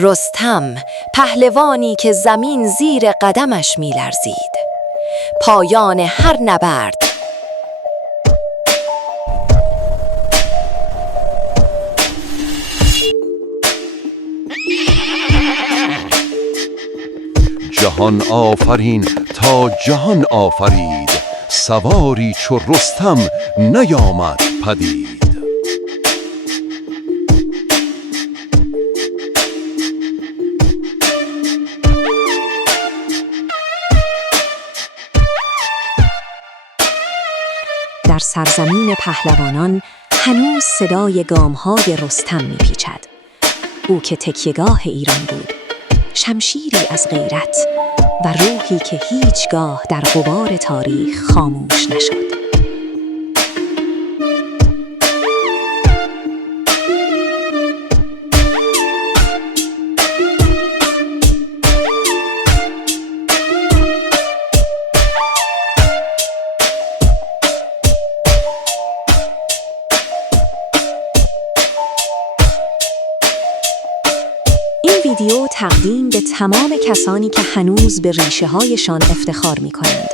رستم، پهلوانی که زمین زیر قدمش می‌لرزید. پایان هر نبرد جهان آفرین تا جهان آفرید، سواری چو رستم نیامد پدید. در سرزمین پهلوانان هنوز صدای گام‌های رستم می‌پیچد. او که تکیه‌گاه ایران بود، شمشیری از غیرت و روحی که هیچگاه در غبار تاریخ خاموش نشد. این ویدیو تقدیم به تمام کسانی که هنوز به ریشه‌هایشان افتخار می‌کنند